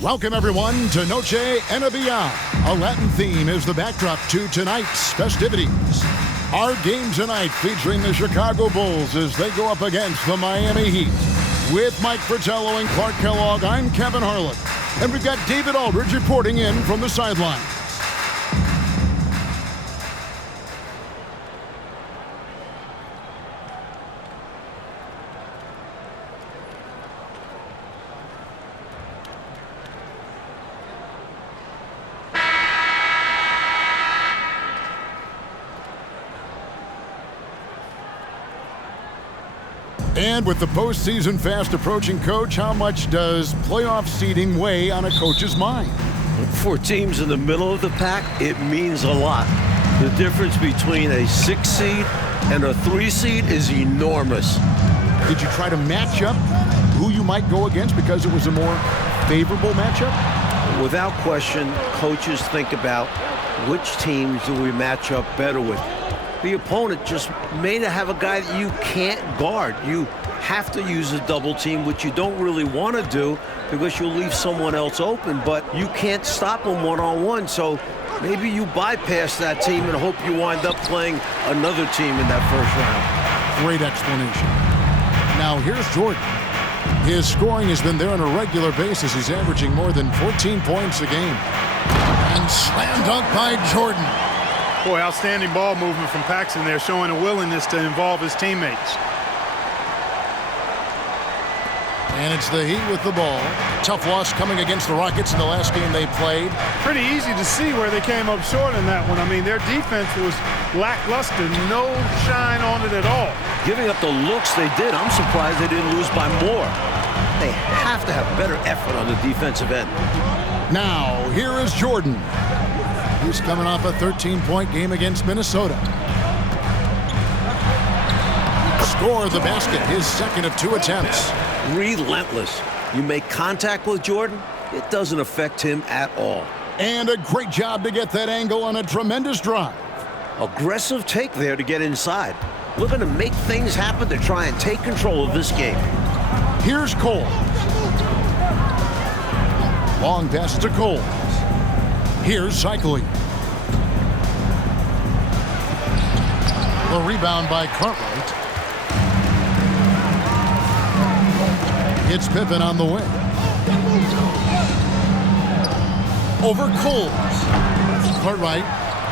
Welcome, everyone, to Noche Enabia. A Latin theme is the backdrop to tonight's festivities. Our game tonight featuring the Chicago Bulls as they go up against the Miami Heat. With Mike Fratello and Clark Kellogg, I'm Kevin Harlan. And we've got David Aldridge reporting in from the sideline. And with the postseason fast approaching, Coach, how much does playoff seeding weigh on a coach's mind? For teams in the middle of the pack, it means a lot. The difference between a 6 seed and a 3 seed is enormous. Did you try to match up who you might go against because it was a more favorable matchup? Without question, coaches think about which teams do we match up better with. The opponent just may not have a guy that you can't guard. You have to use a double team, which you don't really want to do because you'll leave someone else open, but you can't stop them one-on-one. So maybe you bypass that team and hope you wind up playing another team in that first round. Great explanation. Now here's Jordan. His scoring has been there on a regular basis. He's averaging more than 14 points a game. And slam dunk by Jordan. Boy, outstanding ball movement from Paxson there, showing a willingness to involve his teammates. And it's the Heat with the ball. Tough loss coming against the Rockets in the last game they played. Pretty easy to see where they came up short in that one. I mean, their defense was lackluster, no shine on it at all. Giving up the looks they did, I'm surprised they didn't lose by more. They have to have better effort on the defensive end. Now, here is Jordan. He's coming off a 13-point game against Minnesota. Score the basket, his second of 2 attempts. Relentless. You make contact with Jordan, it doesn't affect him at all. And a great job to get that angle on a tremendous drive. Aggressive take there to get inside. Looking to make things happen to try and take control of this game. Here's Cole. Long pass to Cole. Here's cycling. The rebound by Cartwright. It's Pippen on the wing. Over Cole. Cartwright.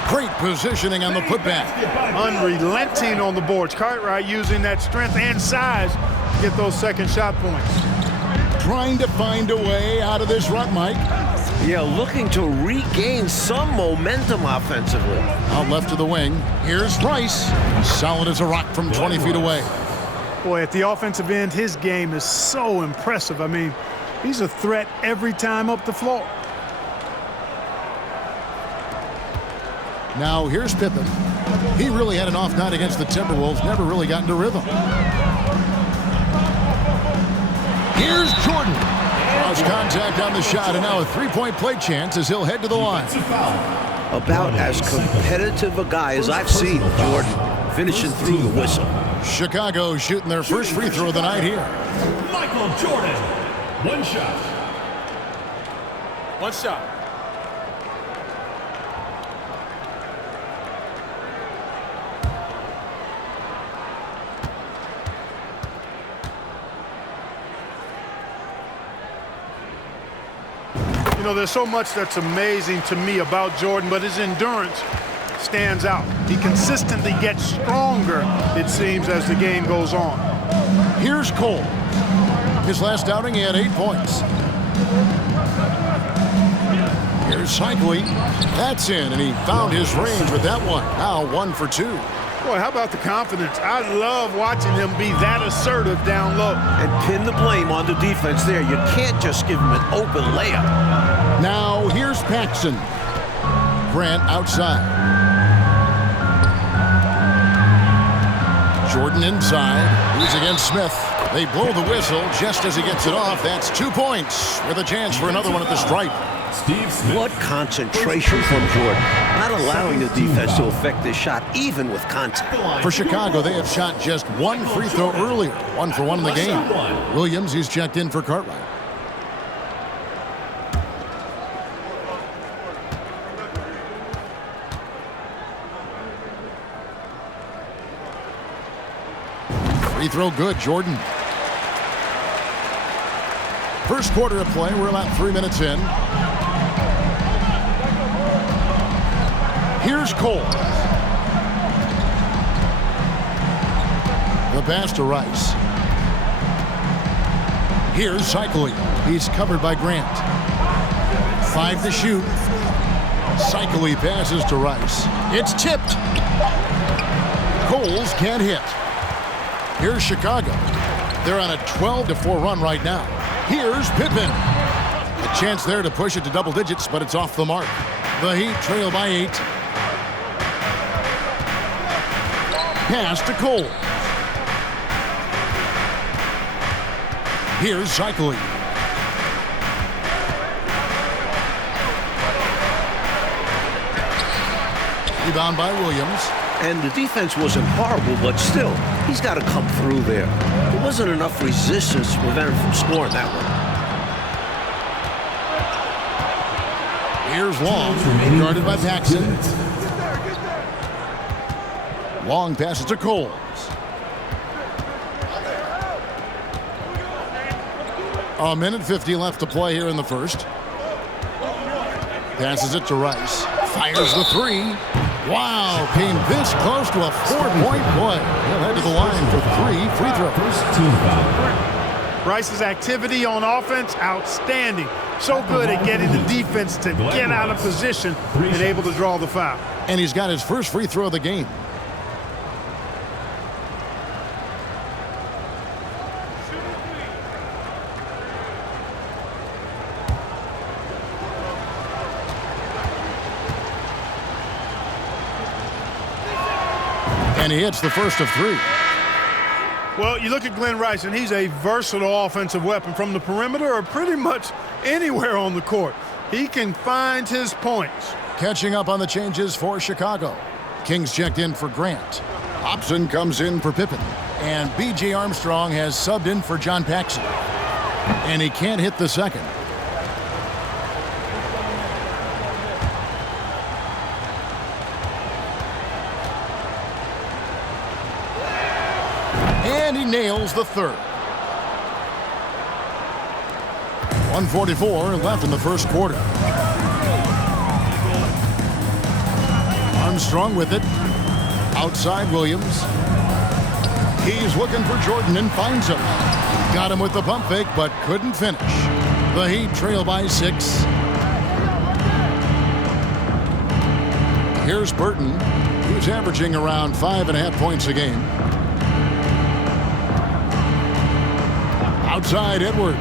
Great positioning on the putback. Unrelenting on the boards. Cartwright using that strength and size to get those second shot points. Trying to find a way out of this rut, Mike. Yeah, looking to regain some momentum offensively. Out left to the wing. Here's Rice. Solid as a rock from 20 feet away. Boy, at the offensive end, his game is so impressive. I mean, he's a threat every time up the floor. Now here's Pippen. He really had an off night against the Timberwolves. Never really got into rhythm. Here's Jordan. Cross contact on the shot, and now a three-point play chance as he'll head to the line. About as competitive a guy as I've seen, Jordan, finishing through the whistle. Chicago shooting their first free throw of the night here. Michael Jordan, one shot. One shot. You know, there's so much that's amazing to me about Jordan, but his endurance stands out. He consistently gets stronger, it seems, as the game goes on. Here's Cole. His last outing, he had 8 points. Here's Cycling. That's in, and he found his range with that one. Now 1 for 2. Boy, how about the confidence? I love watching him be that assertive down low. And pin the blame on the defense there. You can't just give him an open layup. Now here's Paxson. Grant outside. Jordan inside. He's against Smith. They blow the whistle just as he gets it off. That's 2 points with a chance for another one at the stripe. What concentration from Jordan. Not allowing the defense to affect this shot, even with contact. For Chicago, they have shot just 1 free throw earlier. 1 for 1 in the game. Williams, he's checked in for Cartwright. Free throw good, Jordan. First quarter of play, we're about 3 minutes in. Here's Cole. The pass to Rice. Here's Cycling. He's covered by Grant. 5 to shoot. Cycling passes to Rice. It's tipped. Coles can't hit. Here's Chicago. They're on a 12-4 run right now. Here's Pippen. A chance there to push it to double digits, but it's off the mark. The Heat trail by 8. Pass to Cole. Here's Cycling. Rebound by Williams. And the defense wasn't horrible, but still, he's got to come through there. There wasn't enough resistance to prevent him from scoring that one. Here's Long, guarded by Paxson. Long passes to Coles. A minute 50 left to play here in the first. Passes it to Rice. Fires the 3. Wow, came this close to a 4-point play. He'll head to the line for 3 free throws. Rice's activity on offense, outstanding. So good at getting the defense to get out of position and able to draw the foul. And he's got his first free throw of the game. And he hits the first of 3. Well, you look at Glenn Rice, and he's a versatile offensive weapon from the perimeter or pretty much anywhere on the court. He can find his points. Catching up on the changes for Chicago. Kings checked in for Grant. Hobson comes in for Pippen. And B.J. Armstrong has subbed in for John Paxson. And he can't hit the second. And he nails the third. 1:44 left in the first quarter. Armstrong with it. Outside Williams. He's looking for Jordan and finds him. Got him with the pump fake, but couldn't finish. The Heat trail by 6. Here's Burton, who's averaging around 5.5 points a game. Outside Edwards.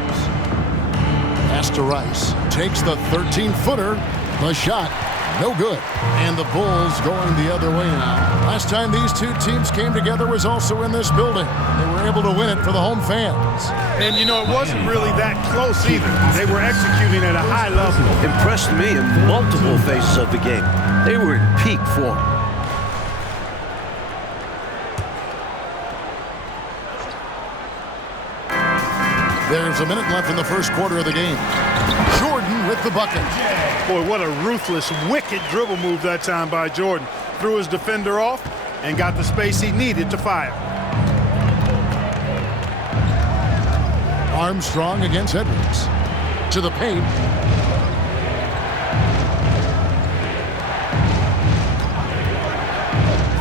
Pass to Rice. Takes the 13-footer. The shot, no good. And the Bulls going the other way now. Last time these two teams came together was also in this building. They were able to win it for the home fans. And, you know, it wasn't really that close either. They were executing at a high level. Impressed me in multiple phases of the game. They were in peak form. There's a minute left in the first quarter of the game. Jordan with the bucket. Boy, what a ruthless, wicked dribble move that time by Jordan. Threw his defender off and got the space he needed to fire. Armstrong against Edwards. To the paint.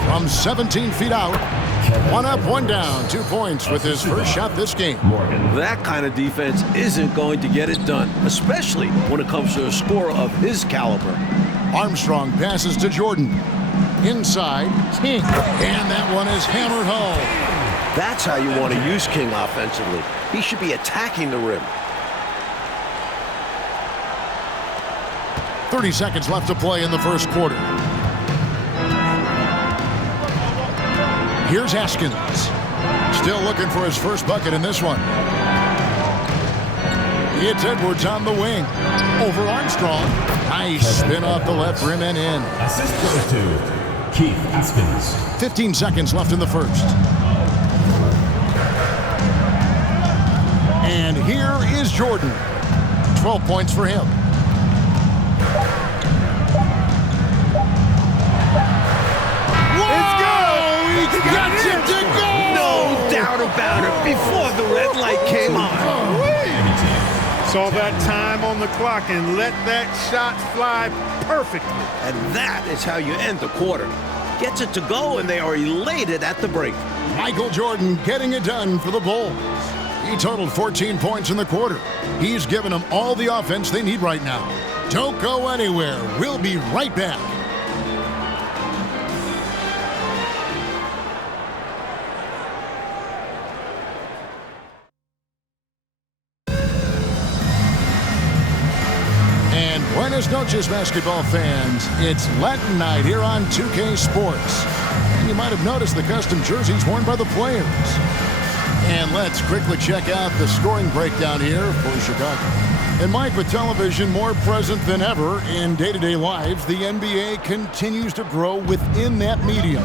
From 17 feet out. 1 up, 1 down. 2 points with his first shot this game. That kind of defense isn't going to get it done, especially when it comes to a scorer of his caliber. Armstrong passes to Jordan. Inside, King. And that one is hammered home. That's how you want to use King offensively. He should be attacking the rim. 30 seconds left to play in the first quarter. Here's Haskins. Still looking for his first bucket in this one. It's Edwards on the wing. Over Armstrong. Nice spin off the left rim and in. Assist goes to Keith Haskins. 15 seconds left in the first. And here is Jordan. 12 points for him. Let's go! He got it to go! No doubt about it before the red light came on. Saw that time on the clock and let that shot fly perfectly. And that is how you end the quarter. Gets it to go, and they are elated at the break. Michael Jordan getting it done for the Bulls. He totaled 14 points in the quarter. He's given them all the offense they need right now. Don't go anywhere. We'll be right back. And buenas noches, basketball fans. It's Latin night here on 2K Sports. And you might have noticed the custom jerseys worn by the players. And let's quickly check out the scoring breakdown here for Chicago. And Mike, with television more present than ever in day-to-day lives, the NBA continues to grow within that medium.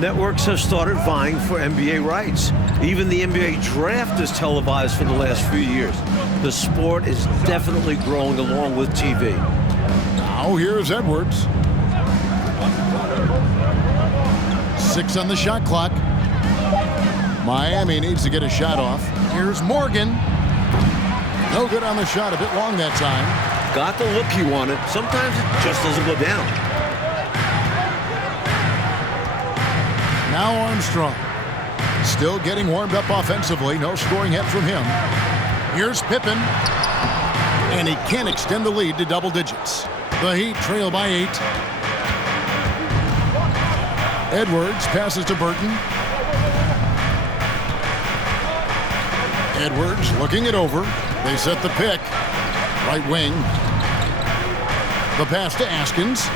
Networks have started vying for NBA rights. Even the NBA draft is televised for the last few years. The sport is definitely growing along with TV. Now here's Edwards. 6 on the shot clock. Miami needs to get a shot off. Here's Morgan. No good on the shot, a bit long that time. Got the look he wanted. Sometimes it just doesn't go down. Now Armstrong. Still getting warmed up offensively. No scoring hit from him. Here's Pippen. And he can't extend the lead to double digits. The Heat trail by 8. Edwards passes to Burton. Edwards looking it over. They set the pick. Right wing. The pass to Askins.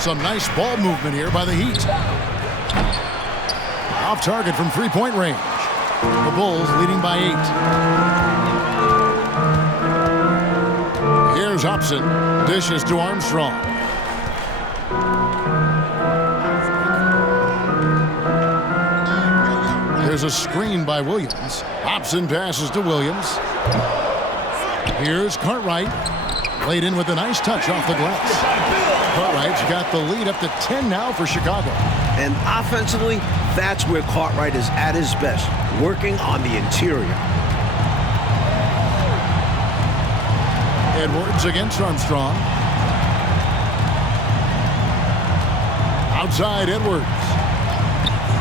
Some nice ball movement here by the Heat. Off target from three-point range. The Bulls leading by 8. Here's Hobson. Dishes to Armstrong. There's a screen by Williams. Hobson passes to Williams. Here's Cartwright. Laid in with a nice touch off the glass. Cartwright's got the lead up to 10 now for Chicago. And offensively, that's where Cartwright is at his best, working on the interior. Edwards against Armstrong. Outside Edwards.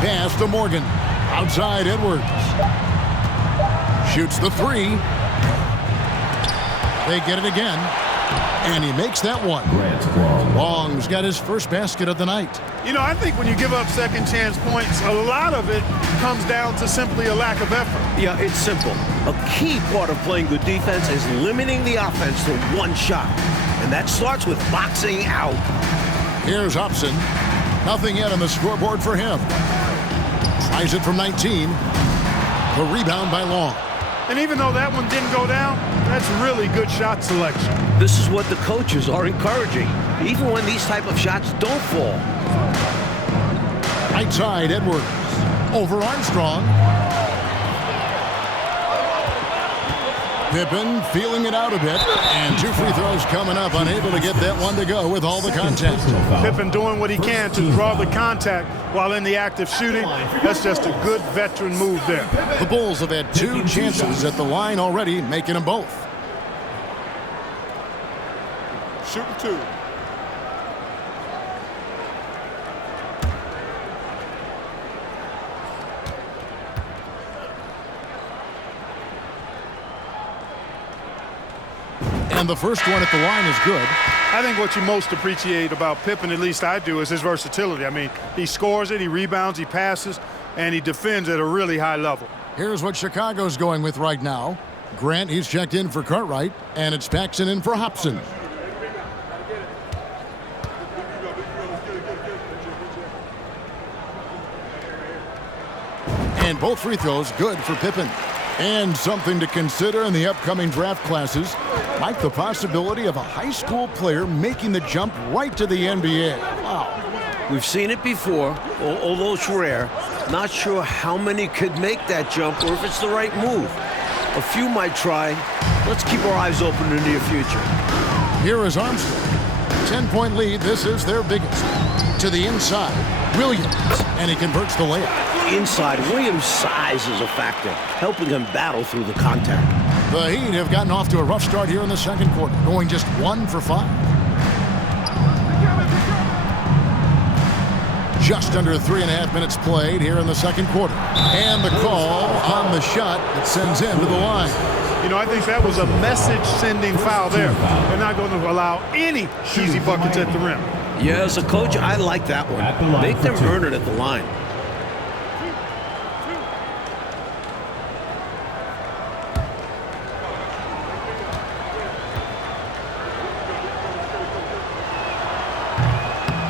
Pass to Morgan. Outside Edwards. Shoots the 3. They get it again. And he makes that one. Long's got his first basket of the night. You know, I think when you give up second chance points, a lot of it comes down to simply a lack of effort. Yeah, it's simple. A key part of playing good defense is limiting the offense to one shot. And that starts with boxing out. Here's Hobson. Nothing yet on the scoreboard for him. Tries it from 19. The rebound by Long. And even though that one didn't go down, that's really good shot selection. This is what the coaches are encouraging, even when these type of shots don't fall. Right side, Edwards. Over Armstrong. Pippen feeling it out a bit. And 2 free throws coming up, unable to get that one to go with all the contact. Pippen doing what he can to draw the contact while in the act of shooting. That's just a good veteran move there. The Bulls have had 2 chances at the line already, making them both. Shooting 2. And the first one at the line is good. I think what you most appreciate about Pippen, at least I do, is his versatility. I mean, he scores it, he rebounds, he passes, and he defends at a really high level. Here's what Chicago's going with right now. Grant, he's checked in for Cartwright, and it's Paxson in for Hobson. And both free throws good for Pippen. And something to consider in the upcoming draft classes, like the possibility of a high school player making the jump right to the NBA. Wow. We've seen it before, although it's rare. Not sure how many could make that jump or if it's the right move. A few might try. Let's keep our eyes open in the near future. Here is Armstrong. 10-point lead. This is their biggest. To the inside. Williams. And he converts the layup. inside. Williams' size is a factor, helping him battle through the contact. The Heat have gotten off to a rough start here in the second quarter, going just 1 for 5. Just under 3.5 minutes played here in the second quarter. And the call on the shot that sends him to the line. You know, I think that was a message-sending foul there. They're not going to allow any easy buckets at the rim. Yeah, as a coach, I like that one. Make them earn it at the line.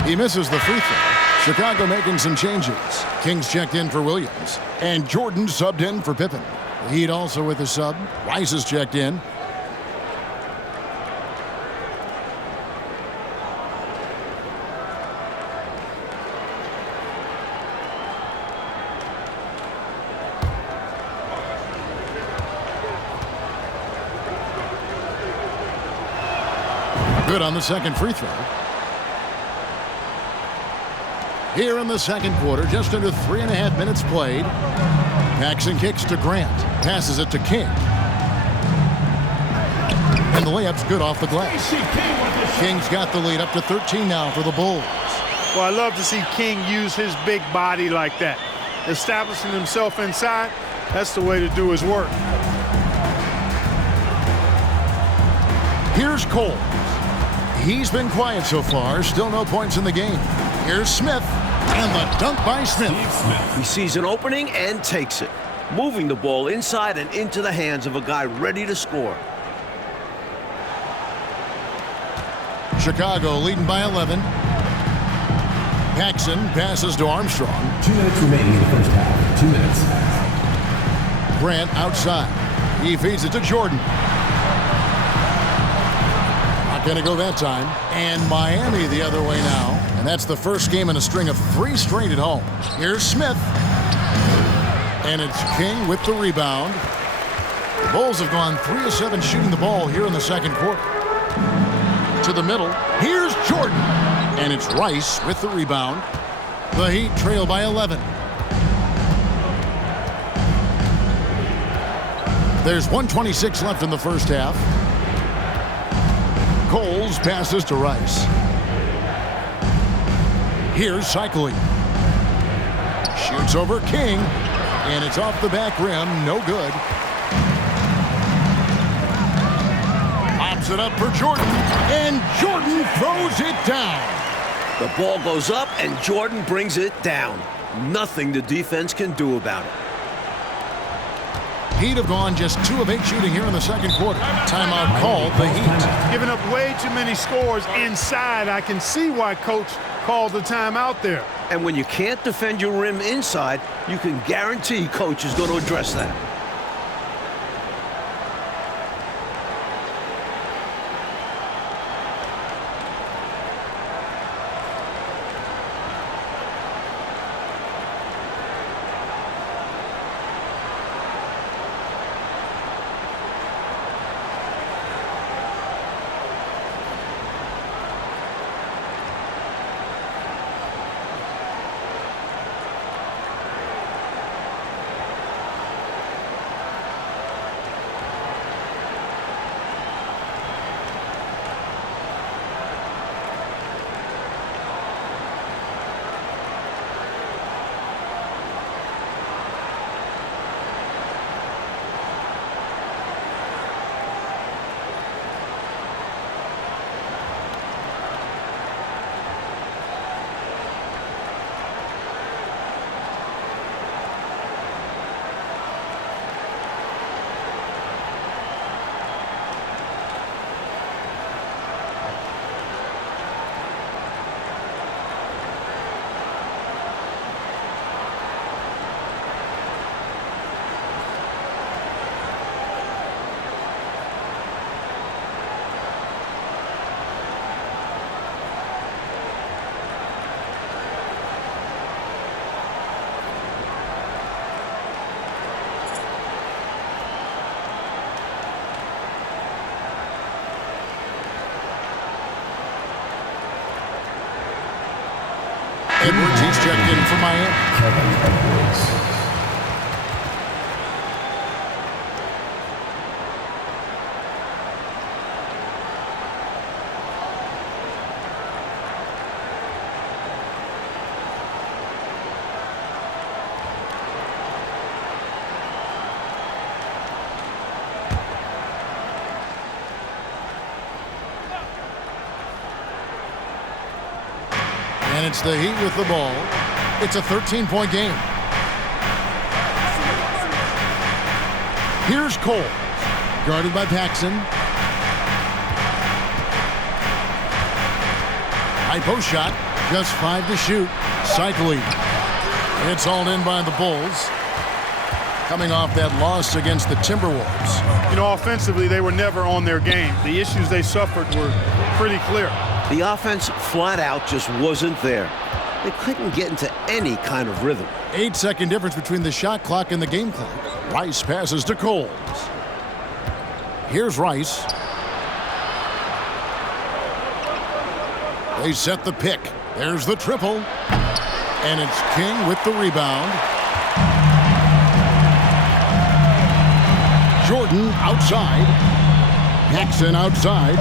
He misses the free throw. Chicago making some changes. Kings checked in for Williams. And Jordan subbed in for Pippen. The Heat also with a sub. Rice is checked in. Good on the second free throw. Here in the second quarter, just under 3.5 minutes played. Paxson kicks to Grant. Passes it to King. And the layup's good off the glass. King's got the lead up to 13 now for the Bulls. Well, I love to see King use his big body like that. Establishing himself inside, that's the way to do his work. Here's Cole. He's been quiet so far. Still no points in the game. Here's Smith. And the dunk by Smith. He sees an opening and takes it, moving the ball inside and into the hands of a guy ready to score. Chicago leading by 11. Paxson passes to Armstrong. 2 minutes remaining in the first half. 2 minutes. Grant outside. He feeds it to Jordan. Not going to go that time. And Miami the other way now. And that's the first game in a string of 3 straight at home. Here's Smith. And it's King with the rebound. The Bulls have gone 3 of 7 shooting the ball here in the second quarter. To the middle. Here's Jordan. And it's Rice with the rebound. The Heat trail by 11. There's 1:26 left in the first half. Coles passes to Rice. Here's Cycling. Shoots over King. And it's off the back rim. No good. Pops it up for Jordan. And Jordan throws it down. The ball goes up and Jordan brings it down. Nothing the defense can do about it. Heat have gone just 2 of 8 shooting here in the second quarter. Timeout called the Heat. Giving up way too many scores inside. I can see why Coach called the timeout there. And when you can't defend your rim inside, you can guarantee Coach is going to address that. Edwards, he's checked in for Miami. Kevin Edwards. And it's the Heat with the ball. It's a 13-point game. Here's Cole. Guarded by Paxson. High post shot. Just 5 to shoot. Cycling. It's hauled in by the Bulls. Coming off that loss against the Timberwolves. You know, offensively, they were never on their game. The issues they suffered were pretty clear. The offense flat out just wasn't there. They couldn't get into any kind of rhythm. 8-second difference between the shot clock and the game clock. Rice passes to Coles. Here's Rice. They set the pick. There's the triple. And it's King with the rebound. Jordan outside. Paxson outside.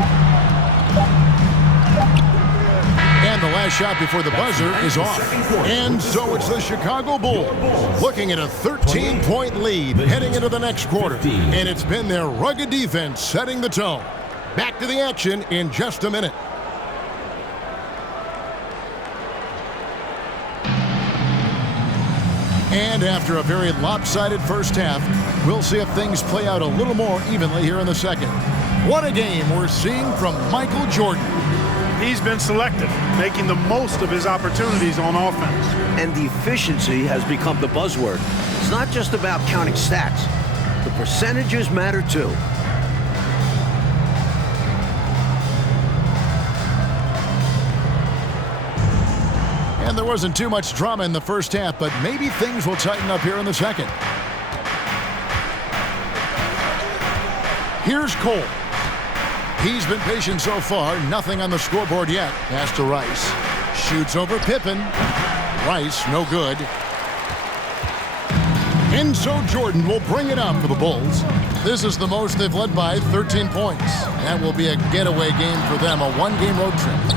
And the last shot before the buzzer is off. And so it's the Chicago Bulls looking at a 13-point lead heading into the next quarter. And it's been their rugged defense setting the tone. Back to the action in just a minute. And after a very lopsided first half, we'll see if things play out a little more evenly here in the second. What a game we're seeing from Michael Jordan. He's been selective, making the most of his opportunities on offense. And the efficiency has become the buzzword. It's not just about counting stats. The percentages matter too. And there wasn't too much drama in the first half, but maybe things will tighten up here in the second. Here's Cole. He's been patient so far. Nothing on the scoreboard yet. Pass to Rice. Shoots over Pippen. Rice, no good. And so Jordan will bring it up for the Bulls. This is the most they've led by 13 points. That will be a getaway game for them, a one-game road trip.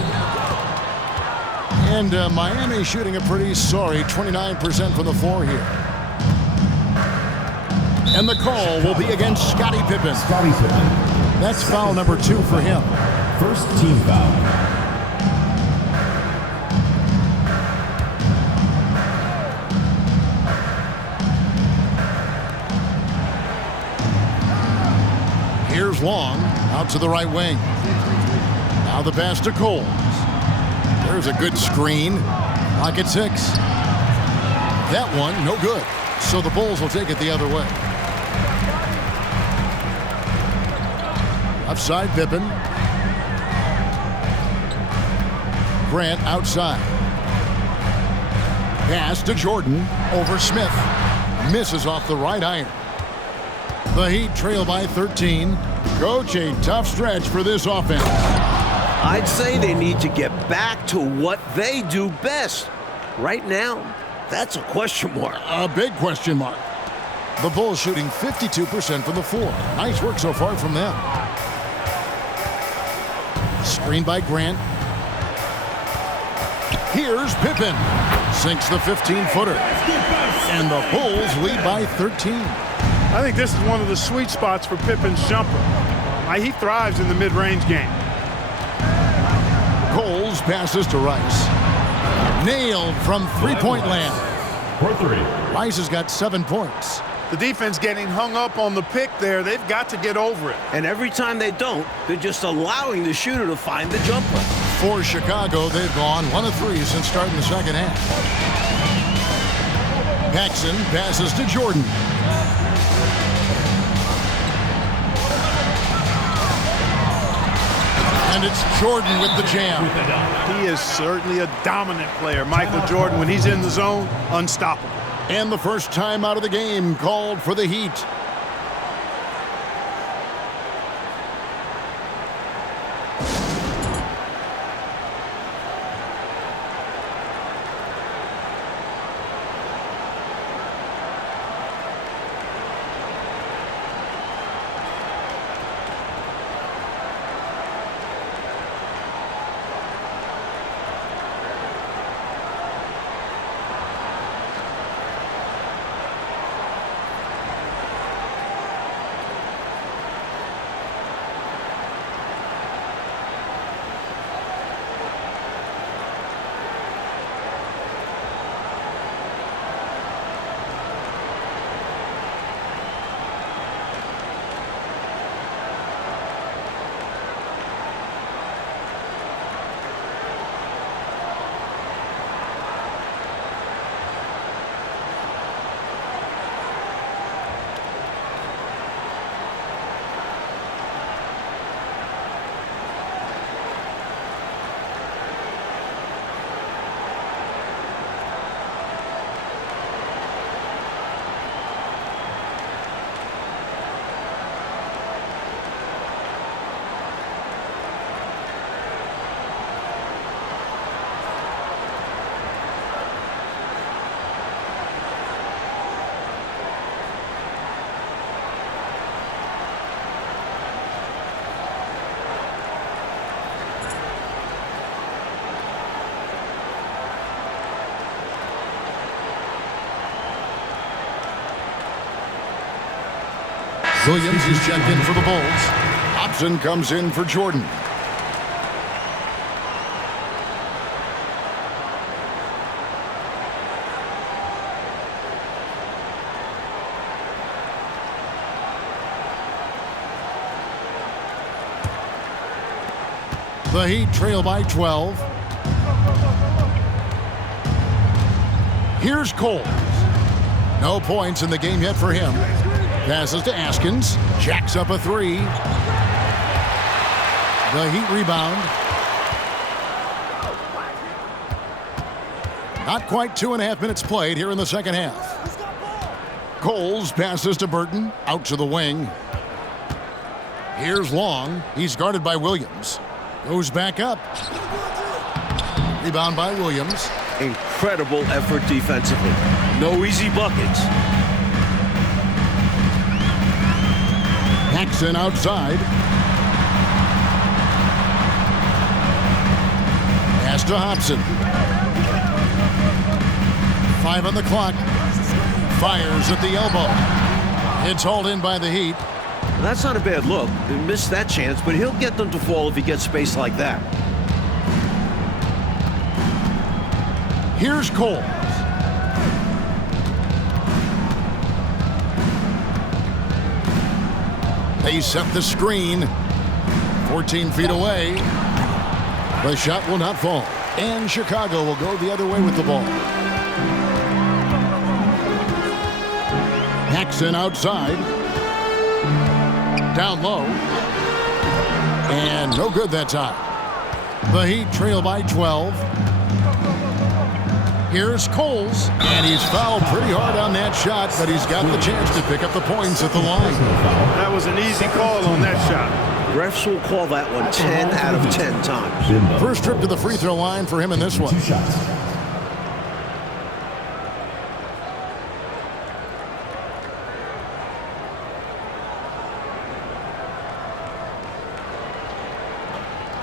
And Miami shooting a pretty sorry 29% from the floor here. And the call will be against Scottie Pippen. Scottie Pippen. That's foul number 2 for him. First team foul. Here's Long out to the right wing. Now the pass to Coles. There's a good screen. Clock at 6. That one, no good. So the Bulls will take it the other way. Outside Pippen. Grant outside. Pass to Jordan over Smith. Misses off the right iron. The Heat trail by 13. Coach, a tough stretch for this offense. I'd say they need to get back to what they do best. Right now, that's a question mark. A big question mark. The Bulls shooting 52% from the floor. Nice work so far from them. Screen by Grant. Here's Pippen. Sinks the 15-footer. And the Bulls lead by 13. I think this is one of the sweet spots for Pippen's jumper. He thrives in the mid-range game. Coles passes to Rice. Nailed from three-point land. For 3. Rice has got 7 points. The defense getting hung up on the pick there. They've got to get over it. And every time they don't, they're just allowing the shooter to find the jumper. For Chicago, they've gone 1 of 3 since starting the second half. Paxson passes to Jordan. And it's Jordan with the jam. He is certainly a dominant player. Michael Jordan, when he's in the zone, unstoppable. And the first time out of the game called for the Heat. Williams is checked in for the Bulls. Hobson comes in for Jordan. The Heat trail by 12. Here's Coles. No points in the game yet for him. Passes to Askins. Jacks up a three. The Heat rebound. Not quite 2.5 minutes played here in the second half. Coles passes to Burton. Out to the wing. Here's Long. He's guarded by Williams. Goes back up. Rebound by Williams. Incredible effort defensively. No easy buckets. Paxson outside. Pass to Hobson. 5 on the clock. Fires at the elbow. It's hauled in by the Heat. That's not a bad look. He missed that chance, but he'll get them to fall if he gets space like that. Here's Coles. They set the screen. 14 feet away. The shot will not fall. And Chicago will go the other way with the ball. Paxson outside. Down low. And no good that time. The Heat trail by 12. Here's Coles. And he's fouled pretty hard on that shot, but he's got the chance to pick up the points at the line. That was an easy call on that shot. Refs will call that one 10 out of 10 times. First trip to the free throw line for him in this one. 2 shots.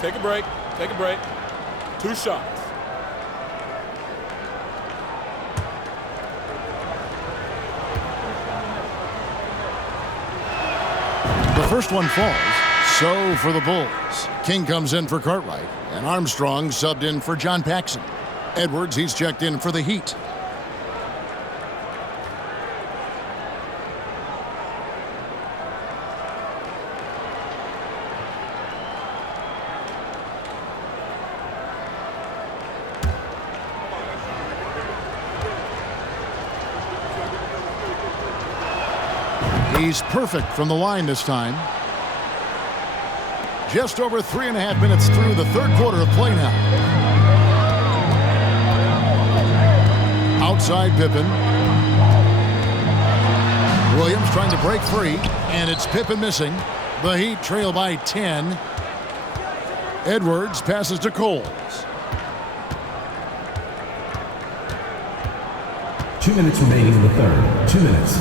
Take a break. Take a break. 2 shots. The first one falls. So for the Bulls. King comes in for Cartwright. And Armstrong subbed in for John Paxson. Edwards, he's checked in for the Heat. He's perfect from the line this time. Just over 3.5 minutes through the third quarter of play now. Outside Pippen. Williams trying to break free, and it's Pippen missing. The Heat trail by 10. Edwards passes to Coles. 2 minutes remaining in the third. 2 minutes.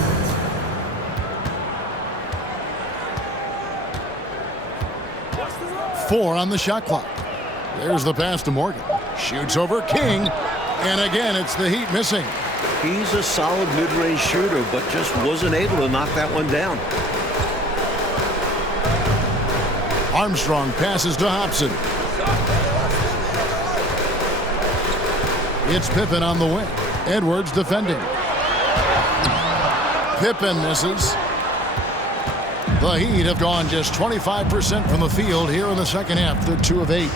Four on the shot clock. There's the pass to Morgan. Shoots over King. And again, it's the Heat missing. He's a solid mid-range shooter, but just wasn't able to knock that one down. Armstrong passes to Hobson. It's Pippen on the wing. Edwards defending. Pippen misses. The Heat have gone just 25% from the field here in the second half. They're 2 of 8.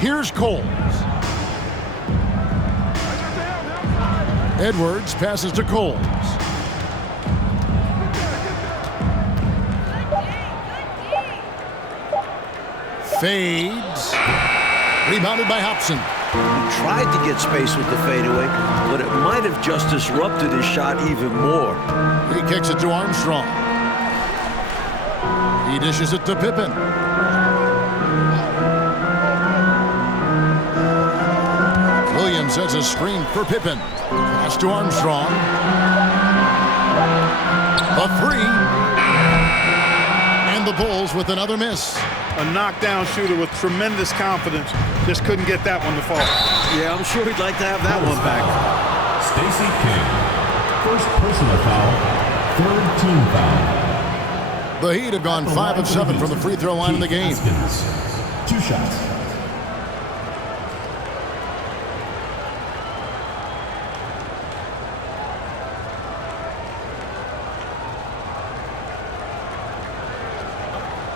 Here's Coles. Edwards passes to Coles. Fades. Rebounded by Hobson. He tried to get space with the fadeaway, but it might have just disrupted his shot even more. He kicks it to Armstrong. He dishes it to Pippen. Williams sets a screen for Pippen. Pass to Armstrong. A three. And the Bulls with another miss. A knockdown shooter with tremendous confidence. Just couldn't get that one to fall. Yeah, I'm sure he'd like to have that one back. Stacey King. First personal foul. Third team foul. The Heat have gone 5 of 7 from the free throw line in the game. 2 shots.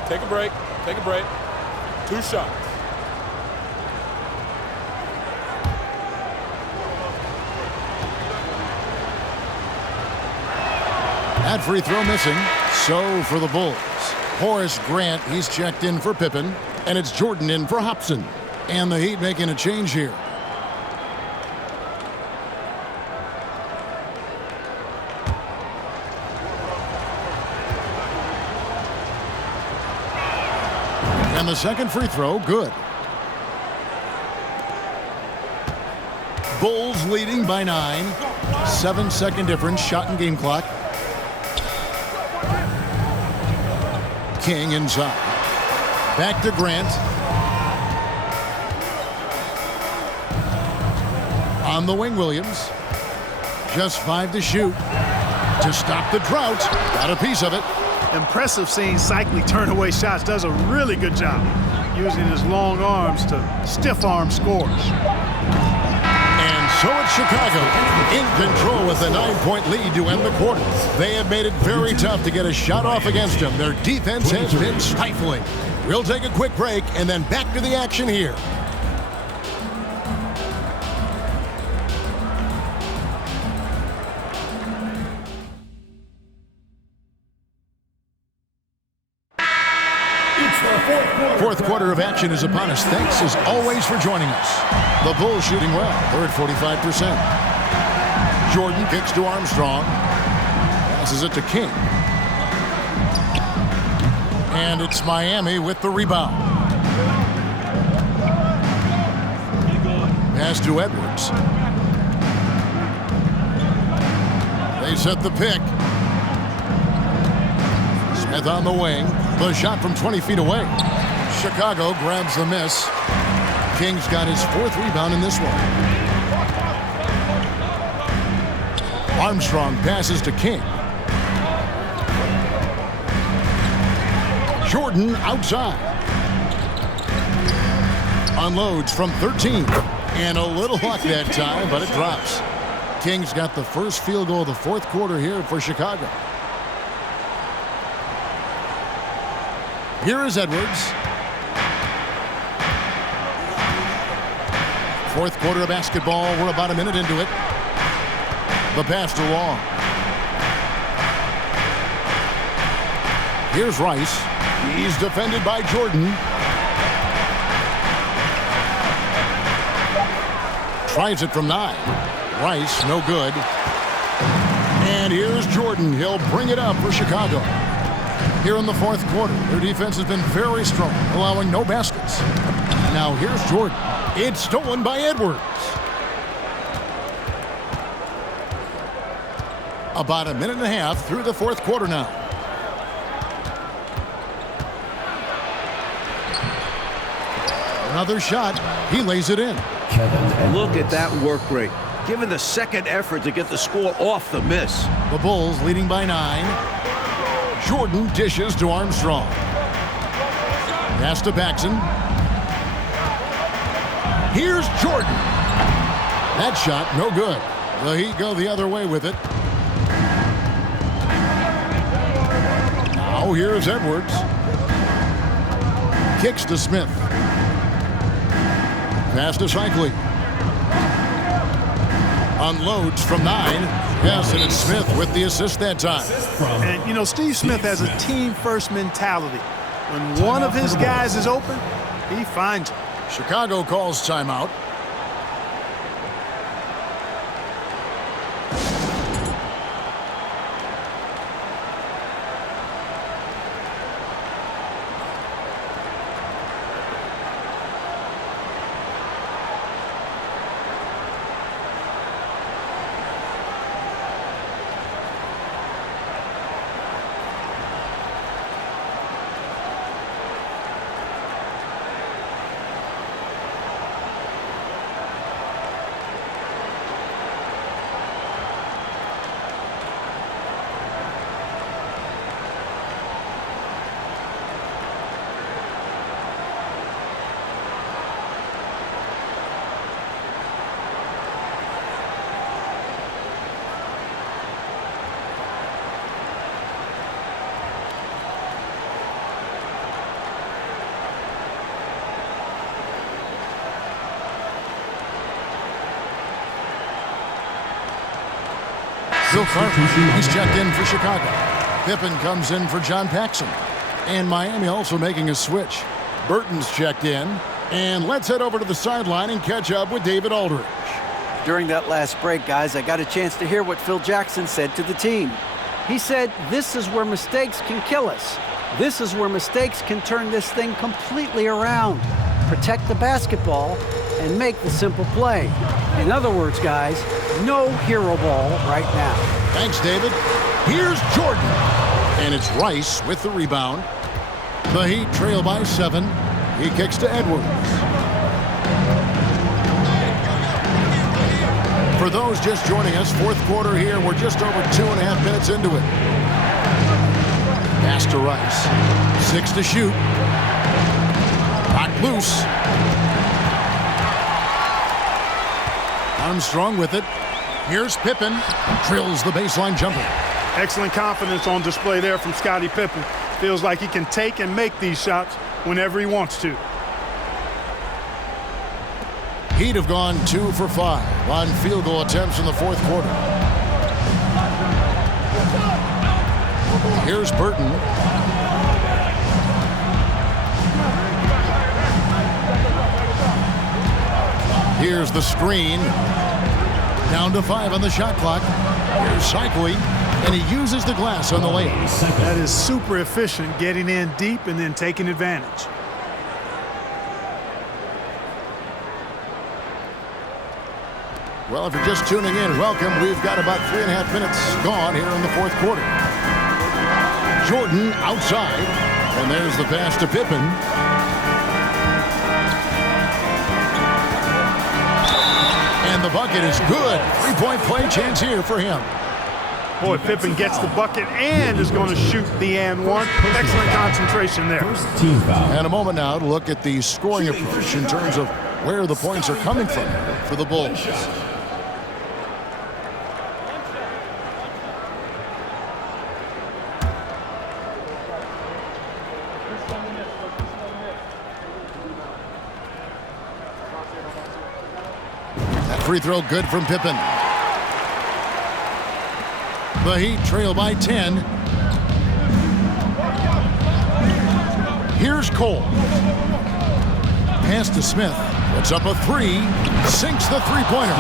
Take a break. Take a break. 2 shots. That free throw missing. So for the Bulls, Horace Grant, he's checked in for Pippen, and it's Jordan in for Hobson. And the Heat making a change here. And the second free throw, good. Bulls leading by 9. 7-second difference, shot and game clock. King inside. Back to Grant. On the wing, Williams. Just 5 to shoot. To stop the drought. Got a piece of it. Impressive seeing Cycli turn away shots. Does a really good job using his long arms to stiff arm scores. And so it's Chicago in control with a 9-point lead to end the quarter. They have made it very tough to get a shot off against them. Their defense has been stifling. We'll take a quick break and then back to the action here. Fourth quarter of action is upon us. Thanks as always for joining us. The Bulls shooting well. They're at 45%. Jordan kicks to Armstrong. Passes it to King. And it's Miami with the rebound. Pass to Edwards. They set the pick. Smith on the wing. The shot from 20 feet away. Chicago grabs the miss. King's got his 4th rebound in this one. Armstrong passes to King. Jordan outside. Unloads from 13. And a little luck that time, but it drops. King's got the first field goal of the 4th quarter here for Chicago. Here is Edwards. 4th quarter of basketball. We're about a minute into it. The pass to Long. Here's Rice. He's defended by Jordan. Tries it from 9. Rice, no good. And here's Jordan. He'll bring it up for Chicago. Here in the 4th quarter, their defense has been very strong, allowing no baskets. Now here's Jordan. It's stolen by Edwards. About a minute and a half through the 4th quarter now. Another shot. He lays it in. Look at that work rate. Given the second effort to get the score off the miss. The Bulls leading by 9. Jordan dishes to Armstrong. Pass to Paxson. Here's Jordan. That shot, no good. The Heat go the other way with it. Now here's Edwards. Kicks to Smith. Pass to Cycli. Unloads from 9. Yes, and it's Smith with the assist that time. And, you know, Steve Smith has a team-first mentality. When one of his guys is open, he finds it. Chicago calls timeout. Phil Carter, he's checked in for Chicago. Pippen comes in for John Paxson. And Miami also making a switch. Burton's checked in. And let's head over to the sideline and catch up with David Aldridge. During that last break, guys, I got a chance to hear what Phil Jackson said to the team. He said, this is where mistakes can kill us. This is where mistakes can turn this thing completely around. Protect the basketball and make the simple play. In other words, guys, no hero ball right now. Thanks, David. Here's Jordan. And it's Rice with the rebound. The Heat trail by 7. He kicks to Edwards. For those just joining us, fourth quarter here. We're just over 2.5 minutes into it. Pass to Rice. 6 to shoot. Knocked loose. Armstrong with it. Here's Pippen. Drills the baseline jumper. Excellent confidence on display there from Scottie Pippen. Feels like he can take and make these shots whenever he wants to. Heat have gone 2 for 5 on field goal attempts in the fourth quarter. Here's Burton. Here's the screen. Down to 5 on the shot clock. Here's Cycli, and he uses the glass on the layup. That is super efficient, getting in deep and then taking advantage. Well, if you're just tuning in, welcome. We've got about 3.5 minutes gone here in the fourth quarter. Jordan outside, and there's the pass to Pippen. And the bucket is good. 3-point play chance here for him. Boy, Pippen gets the bucket and is going to shoot the and one. Excellent concentration there. Team foul. And a moment now to look at the scoring approach in terms of where the points are coming from for the Bulls. That free throw good from Pippen. The Heat trail by 10. Here's Cole. Pass to Smith. Puts up a 3. Sinks the three-pointer.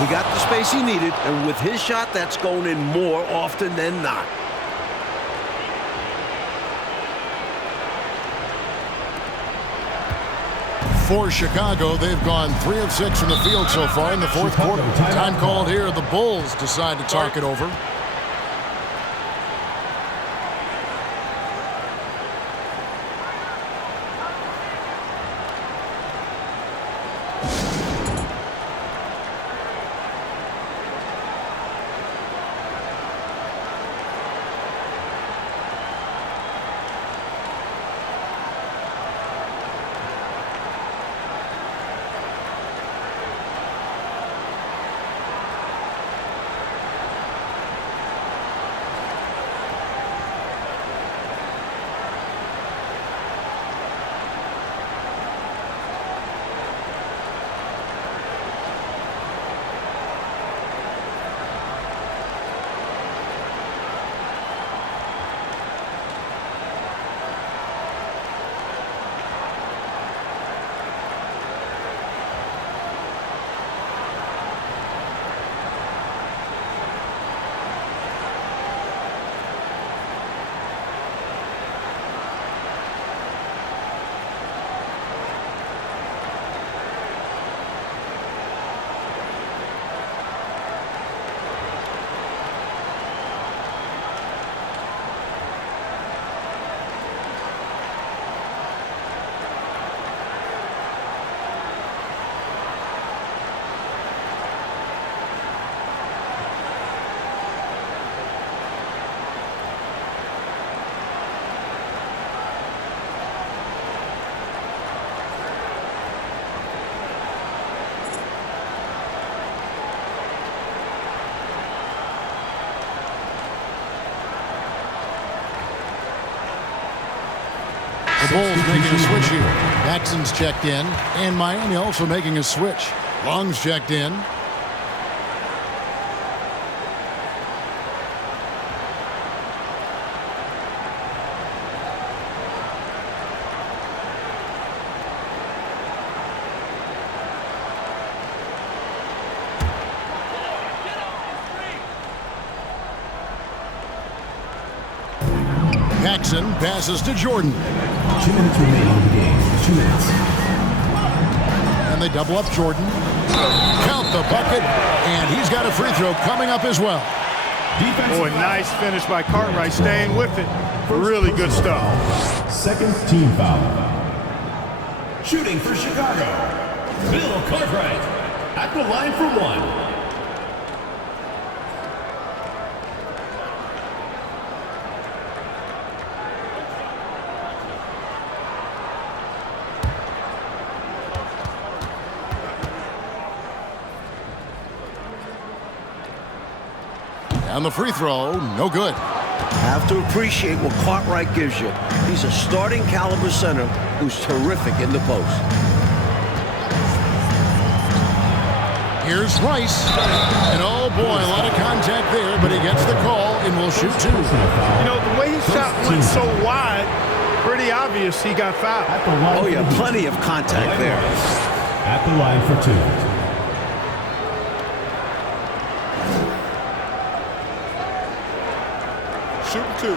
He got the space he needed, and with his shot, that's going in more often than not. For Chicago, they've gone 3 of 6 from the field so far in the fourth quarter. Time called here. The Bulls decide to talk it over. The Bulls making a switch here. Paxson's checked in, and Miami also making a switch. Long's checked in. Paxson passes to Jordan. 2 minutes remaining in the game. 2 minutes. And they double up Jordan. Count the bucket, and he's got a free throw coming up as well. Boy, nice finish by Cartwright, staying with it. Really good stuff. Second team foul. Shooting for Chicago, Bill Cartwright at the line for one. And the free throw, no good. Have to appreciate what Cartwright gives you. He's a starting caliber center who's terrific in the post. Here's Rice. And oh boy, a lot of contact there, but he gets the call and will shoot two. You know, the way his shot went so wide, pretty obvious he got fouled. Oh yeah, plenty of contact there. At the line for two. Shoot two.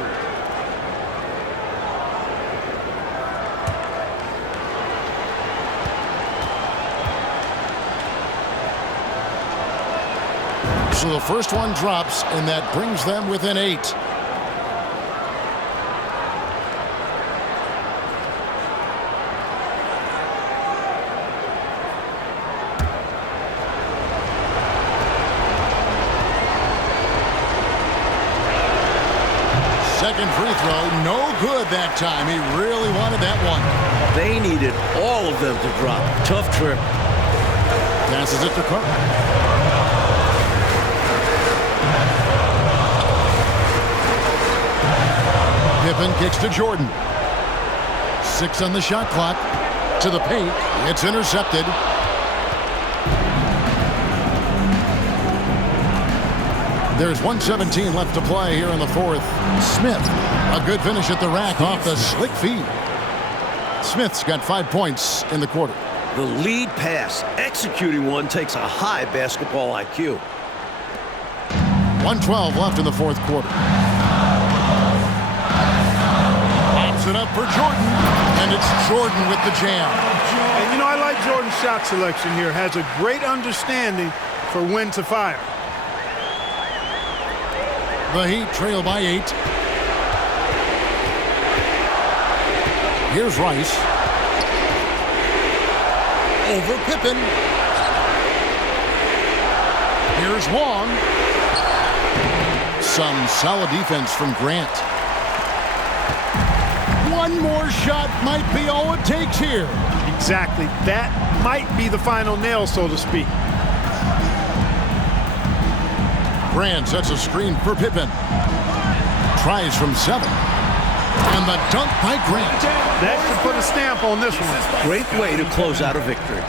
So the first one drops, and that brings them within 8. Second free throw, no good that time. He really wanted that one. They needed all of them to drop. Tough trip. Passes it to Cook. Pippen kicks to Jordan. 6 on the shot clock. To the paint. It's intercepted. There's 1:17 left to play here in the fourth. Smith, a good finish at the rack off the slick feed. Smith's got 5 points in the quarter. The lead pass, executing one, takes a high basketball IQ. 1:12 left in the fourth quarter. Pops it up for Jordan, and it's Jordan with the jam. And you know, I like Jordan's shot selection here. Has a great understanding for when to fire. The Heat trail by 8. Here's Rice. Over Pippen. Here's Wong. Some solid defense from Grant. One more shot might be all it takes here. Exactly. That might be the final nail, so to speak. Grant sets a screen for Pippen. Tries from 7. And the dunk by Grant. That should put a stamp on this one. Great way to close out a victory.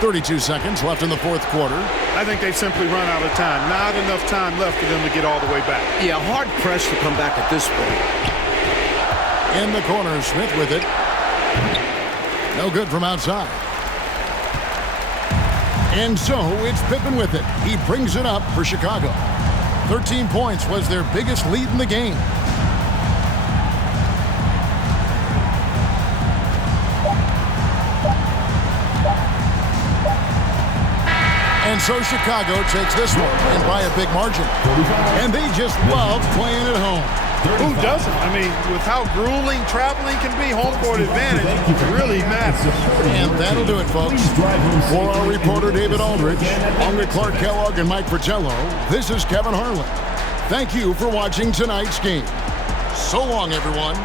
.32 seconds left in the fourth quarter. I think they've simply run out of time. Not enough time left for them to get all the way back. Yeah, hard pressed to come back at this point. In the corner, Smith with it. No good from outside. And so it's Pippen with it. He brings it up for Chicago. 13 points was their biggest lead in the game. And so Chicago takes this one, and by a big margin. And they just love playing at home. Who doesn't? I mean, with how grueling traveling can be, home court advantage really matters. And that'll do it, folks. For our reporter, David Aldridge, along with Clark Kellogg and Mike Fratello, this is Kevin Harlan. Thank you for watching tonight's game. So long, everyone.